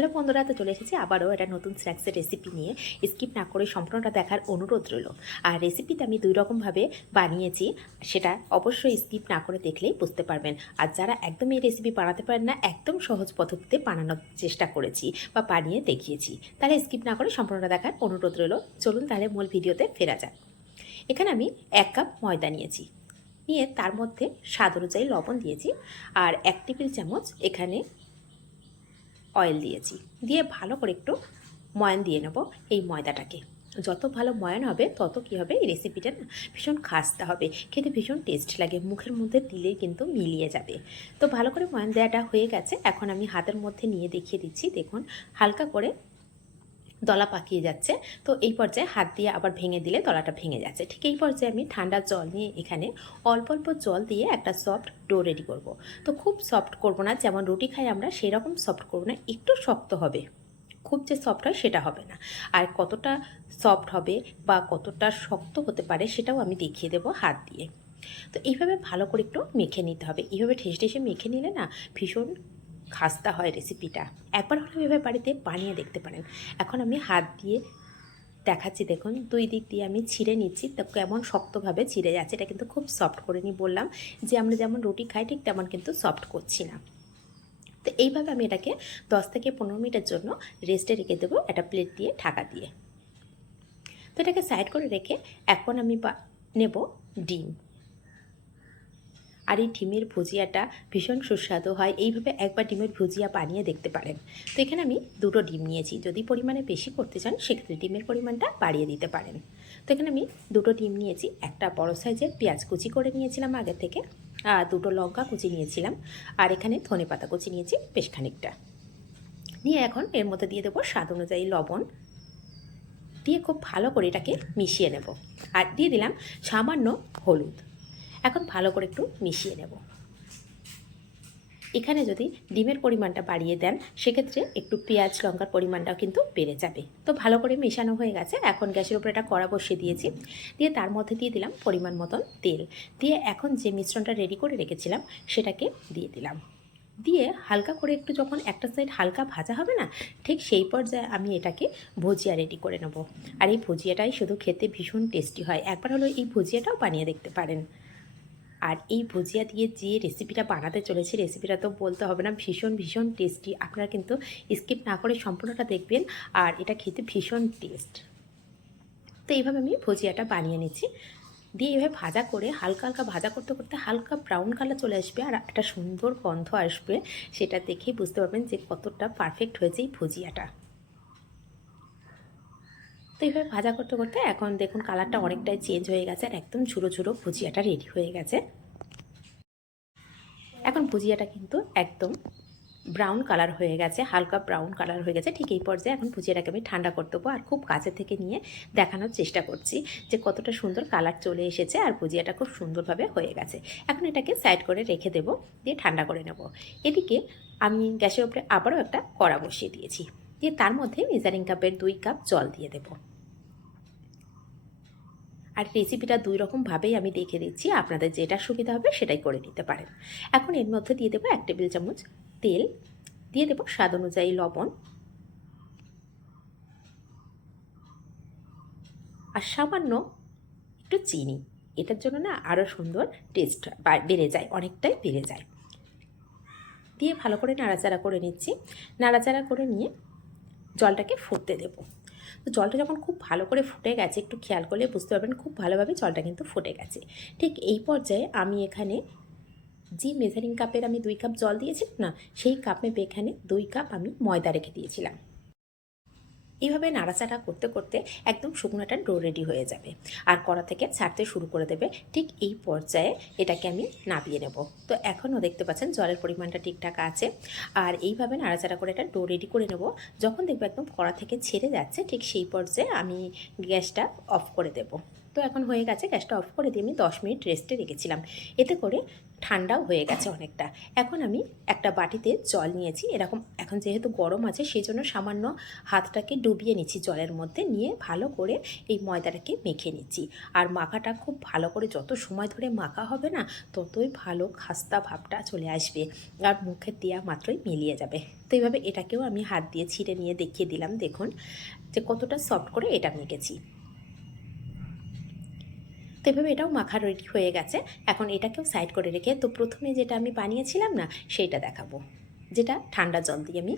Hello বন্ধুরা, তো চলে এসেছি আবারও একটা নতুন স্ন্যাক্সের রেসিপি নিয়ে। স্কিপ না করে সম্পূর্ণটা দেখার অনুরোধ রইল। আর রেসিপিতে আমি দুই রকমভাবে বানিয়েছি, সেটা অবশ্যই স্কিপ না করে দেখলেই বুঝতে পারবেন। আর যারা একদম এই রেসিপি বানাতে পারেন না, একদম সহজ পদ্ধতিতে বানানোর চেষ্টা করেছি বা বানিয়ে দেখিয়েছি, তাহলে স্কিপ না করে সম্পূর্ণটা দেখার অনুরোধ রইল। চলুন তাহলে মূল ভিডিওতে ফেরা যাক। এখানে আমি 1 কাপ ময়দা নিয়েছি, নিয়ে তার মধ্যে স্বাদ অনুযায়ী লবণ দিয়েছি, আর 1 টেবিল চামচ এখানে অয়েল দিয়েছি। দিয়ে ভালো করে একটু ময়ান দিয়ে নেব এই ময়দাটাকে। যত ভালো ময়ান হবে তত কী হবে, এই রেসিপিটা না ভীষণ খাস্তা হবে, খেতে ভীষণ টেস্ট লাগে, মুখের মধ্যে দিলেই কিন্তু মিলিয়ে যাবে। তো ভালো করে ময়ান দেওয়াটা হয়ে গেছে। এখন আমি হাতের মধ্যে নিয়ে দেখিয়ে দিচ্ছি। দেখুন হালকা করে দলা পাকিয়ে যাচ্ছে। তো এই পর্যায়ে হাত দিয়ে আবার ভেঙে দিলে দলাটা ভেঙে যাচ্ছে। ঠিক এই পর্যায়ে আমি ঠান্ডা জল নিয়ে এখানে অল্প অল্প জল দিয়ে একটা সফট ডো রেডি করব। তো খুব সফট করব না, যেমন রুটি খাই আমরা সেই রকম সফট করব না, একটু শক্ত হবে, খুব যে সফট হয় সেটা হবে না। আর কতটা সফট হবে বা কতটা শক্ত হতে পারে সেটাও আমি দেখিয়ে দেবো হাত দিয়ে। তো এইভাবে ভালো করে একটু মেখে নিতে হবে। এইভাবে ঠেসে ঠেসে মেখে নিলে না ভীষণ খাস্তা হয় রেসিপিটা। একবার হলেও এভাবে বাড়িতে বানিয়ে দেখতে পারেন। এখন আমি হাত দিয়ে দেখাচ্ছি, দেখুন দুই দিক দিয়ে আমি ছিঁড়ে নিচ্ছি। তো কেমন শক্তভাবে ছিঁড়ে যাচ্ছে, এটা কিন্তু খুব সফট করে নিই। বললাম যে আমরা যেমন রুটি খাই ঠিক তেমন কিন্তু সফট করছি না। তো এইভাবে আমি এটাকে 10 থেকে 15 মিনিটের জন্য রেস্টে রেখে দেবো, একটা প্লেট দিয়ে ঢাকা দিয়ে। তো এটাকে সাইড করে রেখে এখন আমি নেব ডিম। আর এই ডিমের ভুজিয়াটা ভীষণ সুস্বাদু হয়। এইভাবে একবার ডিমের ভুজিয়া বানিয়ে দেখতে পারেন। তো এখানে আমি 2টো ডিম নিয়েছি। যদি পরিমাণে বেশি করতে চান সেক্ষেত্রে ডিমের পরিমাণটা বাড়িয়ে দিতে পারেন। তো এখানে আমি 2টো ডিম নিয়েছি, একটা বড় সাইজের পেঁয়াজ কুচি করে নিয়েছিলাম আগে থেকে, আর 2টো লঙ্কা কুচি নিয়েছিলাম, আর এখানে ধনেপাতা কুচি নিয়েছি বেশ খানিকটা। নিয়ে এখন এর মধ্যে দিয়ে দেবো স্বাদ অনুযায়ী লবণ, দিয়ে খুব ভালো করে এটাকে মিশিয়ে নেব। আর দিয়ে দিলাম সামান্য হলুদ। এখন ভালো করে একটু মিশিয়ে নেব। এখানে যদি ডিমের পরিমাণটা বাড়িয়ে দেন সেক্ষেত্রে একটু পেঁয়াজ লঙ্কার পরিমাণটাও কিন্তু বেড়ে যাবে। তো ভালো করে মেশানো হয়ে গেছে। এখন গ্যাসের উপরে একটা কড়া বসিয়ে দিয়েছি, দিয়ে তার মধ্যে দিয়ে দিলাম পরিমাণ মতন তেল। দিয়ে এখন যে মিশ্রণটা রেডি করে রেখেছিলাম সেটাকে দিয়ে দিলাম। দিয়ে হালকা করে একটু যখন একটা সাইড হালকা ভাজা হবে না, ঠিক সেই পর্যায়ে আমি এটাকে ভুজিয়া রেডি করে নেব। আর এই ভুজিয়াটাই শুধু খেতে ভীষণ টেস্টি হয়। একবার হলো এই ভুজিয়াটাও বানিয়ে দেখতে পারেন। আর এই ভুজিয়া দিয়ে যে রেসিপিটা বানাতে চলেছি, রেসিপিটা তো বলতে হবে না, ভীষণ ভীষণ টেস্টি। আপনারা কিন্তু স্কিপ না করে সম্পূর্ণটা দেখবেন, আর এটা খেতে ভীষণ টেস্ট। তো এইভাবে আমি ভুজিয়াটা বানিয়ে নিচ্ছি। দিয়ে এভাবে ভাজা করে হালকা হালকা ভাজা করতে করতে হালকা ব্রাউন কালার চলে আসবে, আর একটা সুন্দর গন্ধ আসবে। সেটা দেখেই বুঝতে পারবেন যে কতটা পারফেক্ট হয়েছে এই ভুজিয়াটা। তো এইভাবে ভাজা করতে করতে এখন দেখুন কালারটা অনেকটাই চেঞ্জ হয়ে গেছে, আর একদম ঝুড়ো ঝুড়ো ভুজিয়াটা রেডি হয়ে গেছে। এখন ভুজিয়াটা কিন্তু একদম ব্রাউন কালার হয়ে গেছে, হালকা ব্রাউন কালার হয়ে গেছে। ঠিক এই পর্যায়ে এখন ভুজিয়াটাকে আমি ঠান্ডা করতে দেবো, আর খুব কাছে থেকে নিয়ে দেখানোর চেষ্টা করছি যে কতটা সুন্দর কালার চলে এসেছে, আর ভুজিয়াটা খুব সুন্দরভাবে হয়ে গেছে। এখন এটাকে সাইড করে রেখে দেবো, দিয়ে ঠান্ডা করে নেব। এদিকে আমি গ্যাসের উপরে আবারও একটা কড়া বসিয়ে দিয়েছি, দিয়ে তার মধ্যে মেজারিং কাপের 2 কাপ জল দিয়ে দেবো। আর রেসিপিটা 2 রকমভাবেই আমি দেখে দিচ্ছি, আপনাদের যেটা সুবিধা হবে সেটাই করে নিতে পারেন। এখন এর মধ্যে দিয়ে দেবো 1 টেবিল চামচ তেল, দিয়ে দেবো স্বাদ অনুযায়ী লবণ, আর সামান্য একটু চিনি। এটার জন্য না আরও সুন্দর টেস্ট বেড়ে যায়, অনেকটাই বেড়ে যায়। দিয়ে ভালো করে নাড়াচাড়া করে নিচ্ছি। নাড়াচাড়া করে নিয়ে জলটাকে ফুটতে দেবো। তো জলটা যখন খুব ভালো করে ফুটে গেছে, একটু খেয়াল করলে বুঝতে পারবেন খুব ভালোভাবে জলটা কিন্তু ফুটে গেছে। ঠিক এই পর্যায়ে আমি এখানে যে মেজারিং কাপের আমি 2 কাপ জল দিয়েছিলাম না, সেই কাপ মেপে এখানে 2 কাপ আমি ময়দা রেখে দিয়েছিলাম। এইভাবে নাড়াচাড়া করতে করতে একদম শুকনো একটা ডো রেডি হয়ে যাবে, আর কড়া থেকে ছাড়তে শুরু করে দেবে। ঠিক এই পর্যায়ে এটাকে আমি নামিয়ে নেব। তো এখনও দেখতে পাচ্ছেন জলের পরিমাণটা ঠিকঠাক আছে, আর এইভাবে নাড়াচাড়া করে একটা ডো রেডি করে নেব। যখন দেখবো একদম কড়া থেকে ছেড়ে যাচ্ছে, ঠিক সেই পর্যায়ে আমি গ্যাসটা অফ করে দেব। তো এখন হয়ে গেছে, গ্যাসটা অফ করে দিয়ে আমি 10 মিনিট রেস্টে রেখেছিলাম। এতে করে ঠান্ডাও হয়ে গেছে অনেকটা। এখন আমি একটা বাটিতে জল নিয়েছি, এরকম এখন যেহেতু গরম আছে সেই জন্য সামান্য হাতটাকে ডুবিয়ে নিচ্ছি জলের মধ্যে, নিয়ে ভালো করে এই ময়দাটাকে মেখে নিচ্ছি। আর মাখাটা খুব ভালো করে যত সময় ধরে মাখা হবে না, ততই ভালো খাস্তা ভাবটা চলে আসবে আর মুখে দেওয়া মাত্রই মিলিয়ে যাবে। তো এইভাবে এটাকেও আমি হাত দিয়ে ছিঁড়ে নিয়ে দেখিয়ে দিলাম, দেখুন যে কতটা সফট করে এটা মেখেছি। তো এভাবে এটাও মাখা রেডি হয়ে গেছে। এখন এটাকেও সাইড করে রেখে তো প্রথমে যেটা আমি বানিয়েছিলাম না সেইটা দেখাবো, যেটা ঠান্ডা জল দিয়ে আমি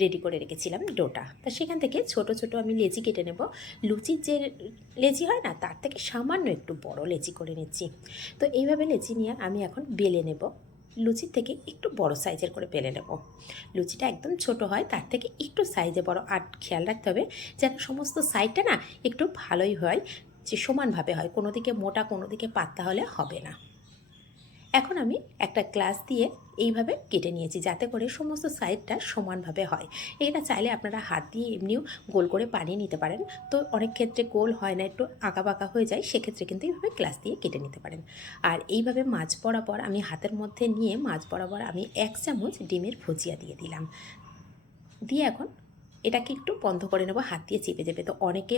রেডি করে রেখেছিলাম ডোটা। তা সেখান থেকে ছোট ছোট আমি লেচি কেটে নেব। লুচির যে লেচি হয় না, তার থেকে সামান্য একটু বড় লেচি করে নিচ্ছি। তো এইভাবে লেচি নিয়ে আমি এখন বেলে নেব, লুচির থেকে একটু বড় সাইজের করে বেলে নেব। লুচিটা একদম ছোট হয়, তার থেকে একটু সাইজে বড়। আর খেয়াল রাখতে হবে যেন সমস্ত সাইডটা না একটু ভালোই হয়, যে সমানভাবে হয়, কোনো দিকে মোটা কোনো দিকে পাতলা হলে হবে না। এখন আমি একটা গ্লাস দিয়ে এইভাবে কেটে নিয়েছি, যাতে করে সমস্ত সাইডটা সমানভাবে হয়। এটা চাইলে আপনারা হাত দিয়ে এমনিও গোল করে বানিয়ে নিতে পারেন। তো অনেক ক্ষেত্রে গোল হয় না, একটু আঁকা বাঁকা হয়ে যায়, সেক্ষেত্রে কিন্তু এইভাবে গ্লাস দিয়ে কেটে নিতে পারেন। আর এইভাবে মাছ বরাবর আমি হাতের মধ্যে নিয়ে মাছ বরাবর আমি 1 চামচ ডিমের ভুজিয়া দিয়ে দিলাম। দিয়ে এখন এটাকে একটু বন্ধ করে নেবো হাত দিয়ে চেপে চেপে। তো অনেকে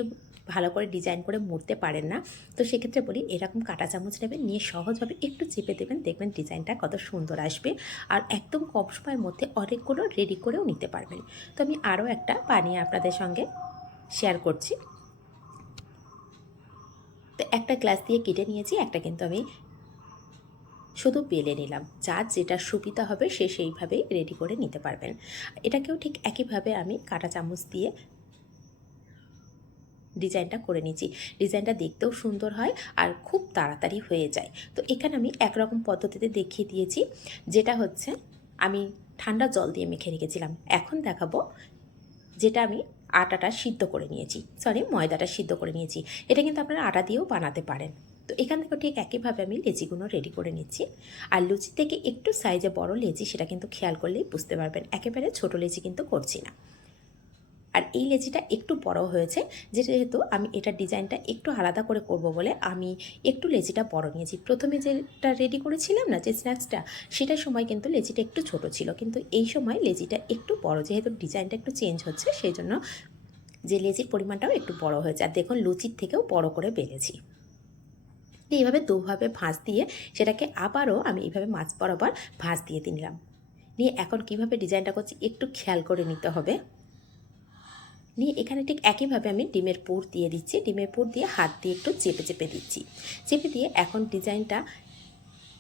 ভালো করে ডিজাইন করে মুড়তে পারেন না, তো সেক্ষেত্রে বলি এরকম কাঁটা চামচ নেবেন, নিয়ে সহজভাবে একটু চেপে দেবেন, দেখবেন ডিজাইনটা কত সুন্দর আসবে। আর একদম কম সময়ের মধ্যে অনেকগুলো রেডি করেও নিতে পারবেন। তো আমি আরও একটা বানিয়ে আপনাদের সঙ্গে শেয়ার করছি। তো একটা গ্লাস দিয়ে কেটে নিয়েছি, একটা কিন্তু আমি শুধু বেলে নিলাম। যার যেটা সুবিধা হবে সে সেইভাবেই রেডি করে নিতে পারবেন। এটাকেও ঠিক একইভাবে আমি কাঁটা চামচ দিয়ে ডিজাইনটা করে নিচ্ছি। ডিজাইনটা দেখতেও সুন্দর হয় আর খুব তাড়াতাড়ি হয়ে যায়। তো এখানে আমি একরকম পদ্ধতিতে দেখিয়ে দিয়েছি, যেটা হচ্ছে আমি ঠান্ডা জল দিয়ে মেখে রেখেছিলাম। এখন দেখাবো যেটা আমি আটাটা সিদ্ধ করে নিয়েছি, ময়দাটা সিদ্ধ করে নিয়েছি। এটা কিন্তু আপনারা আটা দিয়েও বানাতে পারেন। তো এখান থেকে ঠিক একইভাবে আমি লেচিগুলো রেডি করে নিচ্ছি। আর লুচি থেকে একটু সাইজে বড় লেচি, সেটা কিন্তু খেয়াল করলেই বুঝতে পারবেন, একেবারে ছোট লেচি কিন্তু করছি না। আর এই লেচিটা একটু বড় হয়েছে, যেহেতু আমি এটার ডিজাইনটা একটু আলাদা করে করব বলে আমি একটু লেচিটা বড় নিয়েছি। প্রথমে যেটা রেডি করেছিলাম না যে স্ন্যাক্সটা, সেটার সময় কিন্তু লেচিটা একটু ছোট ছিল, কিন্তু এই সময় লেচিটা একটু বড়, যেহেতু ডিজাইনটা একটু চেঞ্জ হচ্ছে সেই জন্য যে লেচির পরিমাণটাও একটু বড় হয়েছে। আর দেখুন লুচির থেকেও বড় করে বেলেছি। এইভাবে দুভাবে ভাঁজ দিয়ে সেটাকে আবারও আমি এইভাবে মাছ বরাবর ভাঁজ দিয়ে নিলাম। নিয়ে এখন কিভাবে ডিজাইনটা করছি একটু খেয়াল করে নিতে হবে। নিয়ে এখানে ঠিক একইভাবে আমি ডিমের পুর দিয়ে দিচ্ছি। ডিমের পুর দিয়ে হাত দিয়ে একটু চেপে চেপে দিচ্ছি। চেপে দিয়ে এখন ডিজাইনটা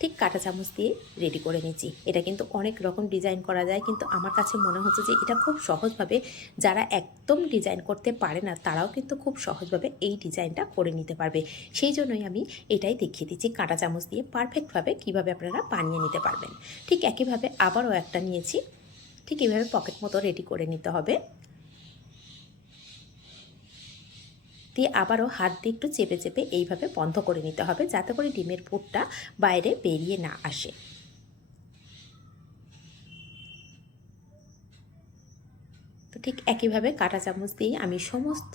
ঠিক কাঁটা চামচ দিয়ে রেডি করে নিচ্ছি। এটা কিন্তু অনেক রকম ডিজাইন করা যায়, কিন্তু আমার কাছে মনে হচ্ছে যে এটা খুব সহজভাবে, যারা একদম ডিজাইন করতে পারে না তারাও কিন্তু খুব সহজভাবে এই ডিজাইনটা করে নিতে পারবে। সেই জন্যই আমি এটাই দেখিয়ে দিচ্ছি কাঁটা চামচ দিয়ে পারফেক্টভাবে কীভাবে আপনারা বানিয়ে নিতে পারবেন। ঠিক একইভাবে আবারও একটা নিয়েছি, ঠিক এইভাবে পকেট মতো রেডি করে নিতে হবে। দিয়ে আবারও হাত দিয়ে একটু চেপে চেপে এইভাবে বন্ধ করে নিতে হবে, যাতে করে ডিমের পুরটা বাইরে বেরিয়ে না আসে। তো ঠিক একইভাবে কাঁটা চামচ দিয়ে আমি সমস্ত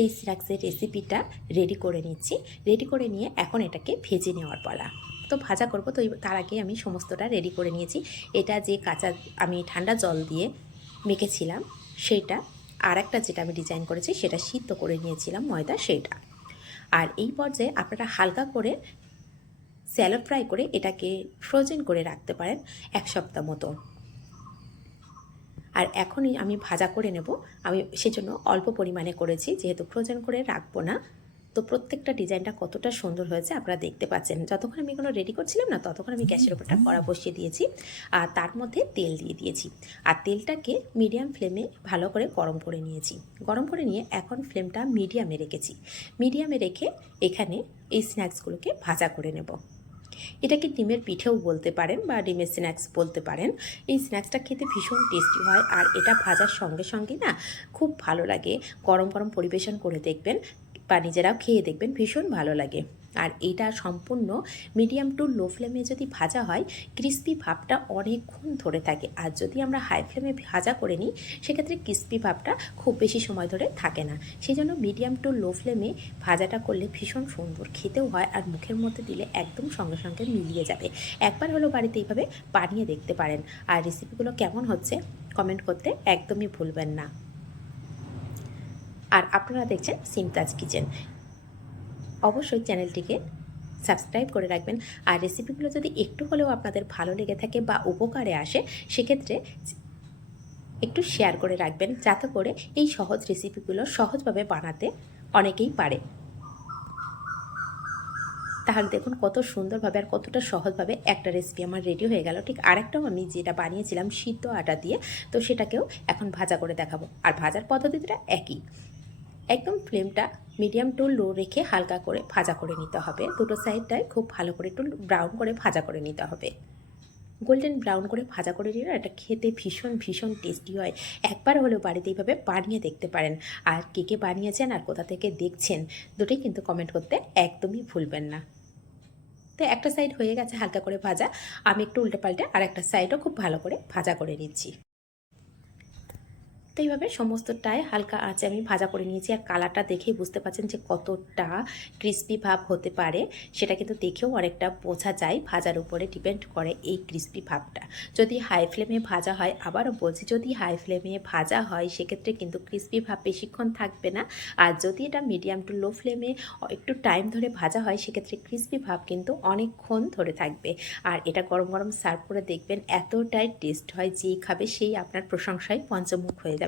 এই স্ন্যাক্সের রেসিপিটা রেডি করে নিচ্ছি। রেডি করে নিয়ে এখন এটাকে ভেজে নেওয়ার পালা। তো ভাজা করব, তো তার আগে আমি সমস্তটা রেডি করে নিয়েছি। এটা যে কাঁচা আমি ঠান্ডা জল দিয়ে মেখেছিলাম সেইটা, আর একটা যেটা আমি ডিজাইন করেছি সেটা সিদ্ধ করে নিয়েছিলাম ময়দা, সেইটা। আর এই পর্যায়ে আপনারা হালকা করে স্যালো ফ্রাই করে এটাকে ফ্রোজেন করে রাখতে পারেন 1 সপ্তাহ মতো। আর এখনই আমি ভাজা করে নেব, আমি সেজন্য অল্প পরিমাণে করেছি, যেহেতু ফ্রোজেন করে রাখবো না। তো প্রত্যেকটা ডিজাইনটা কতটা সুন্দর হয়েছে আপনারা দেখতে পাচ্ছেন। যতক্ষণ আমি এগুলো রেডি করছিলাম না, ততক্ষণ আমি গ্যাসের উপরটা কড়া বসিয়ে দিয়েছি আর তার মধ্যে তেল দিয়ে দিয়েছি। আর তেলটাকে মিডিয়াম ফ্লেমে ভালো করে গরম করে নিয়েছি। গরম করে নিয়ে এখন ফ্লেমটা মিডিয়ামে রেখেছি। মিডিয়ামে রেখে এখানে এই স্ন্যাক্সগুলোকে ভাজা করে নেব। এটাকে ডিমের পিঠেও বলতে পারেন বা ডিমের স্ন্যাক্স বলতে পারেন। এই স্ন্যাক্সটা খেতে ভীষণ টেস্টি হয়, আর এটা ভাজার সঙ্গে সঙ্গে না খুব ভালো লাগে। গরম গরম পরিবেশন করে দেখবেন বা নিজেরাও খেয়ে দেখবেন, ভীষণ ভালো লাগে। আর এটা সম্পূর্ণ মিডিয়াম টু লো ফ্লেমে যদি ভাজা হয় ক্রিস্পি ভাবটা অনেকক্ষণ ধরে থাকে। আর যদি আমরা হাই ফ্লেমে ভাজা করে নিই সেক্ষেত্রে ক্রিস্পি ভাবটা খুব বেশি সময় ধরে থাকে না। সেই জন্য মিডিয়াম টু লো ফ্লেমে ভাজাটা করলে ভীষণ সুন্দর খেতেও হয়, আর মুখের মধ্যে দিলে একদম সঙ্গে সঙ্গে মিলিয়ে যাবে। একবার হলেও বাড়িতে এইভাবে বানিয়ে দেখতে পারেন। আর রেসিপিগুলো কেমন হচ্ছে কমেন্ট করতে একদমই ভুলবেন না। আর আপনারা দেখছেন সিমতাজ কিচেন, অবশ্যই চ্যানেলটিকে সাবস্ক্রাইব করে রাখবেন। আর রেসিপিগুলো যদি একটু হলেও আপনাদের ভালো লেগে থাকে বা উপকারে আসে সেক্ষেত্রে একটু শেয়ার করে রাখবেন, যাতে করে এই সহজ রেসিপিগুলো সহজভাবে বানাতে অনেকেই পারে। তাহলে দেখুন কত সুন্দরভাবে আর কতটা সহজভাবে একটা রেসিপি আমার রেডি হয়ে গেল। ঠিক আরেকটাও আমি যেটা বানিয়েছিলাম সিদ্ধ আটা দিয়ে, তো সেটাকেও এখন ভাজা করে দেখাবো। আর ভাজার পদ্ধতিটা একই, একদম ফ্লেমটা মিডিয়াম টু লো রেখে হালকা করে ভাজা করে নিতে হবে। দুটো সাইডটাই খুব ভালো করে একটু ব্রাউন করে ভাজা করে নিতে হবে। গোল্ডেন ব্রাউন করে ভাজা করে নিলে এটা খেতে ভীষণ ভীষণ টেস্টি হয়। একবার হলেও বাড়িতে এইভাবে বানিয়ে দেখতে পারেন। আর কে কে বানিয়েছেন আর কোথা থেকে দেখছেন দুটোই কিন্তু কমেন্ট করতে একদমই ভুলবেন না। তো একটা সাইড হয়ে গেছে হালকা করে ভাজা, আমি একটু উল্টে পাল্টে আর একটা সাইডও খুব ভালো করে ভাজা করে নিচ্ছি। তো এইভাবে সমস্তটাই হালকা আঁচে আমি ভাজা করে নিয়েছি। আর কালারটা দেখেই বুঝতে পারছেন যে কতটা ক্রিস্পি ভাব হতে পারে, সেটা কিন্তু দেখেও অনেকটা বোঝা যায়। ভাজার উপরে ডিপেন্ড করে এই ক্রিস্পি ভাবটা। যদি হাই ফ্লেমে ভাজা হয়, আবারও বলছি, যদি হাই ফ্লেমে ভাজা হয় সেক্ষেত্রে কিন্তু ক্রিস্পি ভাব বেশিক্ষণ থাকবে না। আর যদি এটা মিডিয়াম টু লো ফ্লেমে একটু টাইম ধরে ভাজা হয় সেক্ষেত্রে ক্রিস্পি ভাব কিন্তু অনেকক্ষণ ধরে থাকবে। আর এটা গরম গরম সার্ভ করে দেখবেন এতটাই টেস্ট হয়, যেই খাবে সেই আপনার প্রশংসায় পঞ্চমুখ হয়ে যাবে।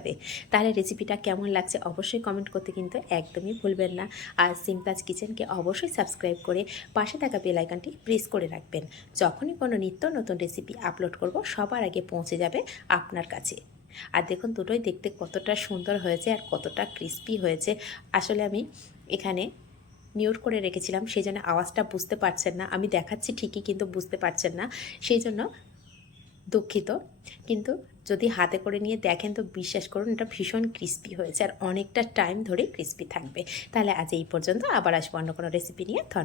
তাহলে রেসিপিটা কেমন লাগছে অবশ্যই কমেন্ট করতে কিন্তু একদমই ভুলবেন না। আর সিমতাজ কিচেনকে অবশ্যই সাবস্ক্রাইব করে পাশে থাকা বেল আইকনটি প্রেস করে রাখবেন। যখনই কোনো নিত্য নতুন রেসিপি আপলোড করব সবার আগে পৌঁছে যাবে আপনার কাছে। আর দেখুন দুটোই দেখতে কতটা সুন্দর হয়েছে আর কতটা ক্রিস্পি হয়েছে। আসলে আমি এখানে মিউট করে রেখেছিলাম, সেই জন্য আওয়াজটা বুঝতে পারছেন না। আমি দেখাচ্ছি ঠিকই কিন্তু বুঝতে পারছেন না, সেই জন্য দুঃখিত। কিন্তু যদি হাতে করে নিয়ে দেখেন তো বিশ্বাস করুন এটা ভীষণ ক্রিস্পি হয়েছে আর অনেকটা টাইম ধরে ক্রিস্পি থাকবে। তাহলে আজ এই পর্যন্ত, আবার আসবো অন্য কোনো রেসিপি নিয়ে। ধন্যবাদ।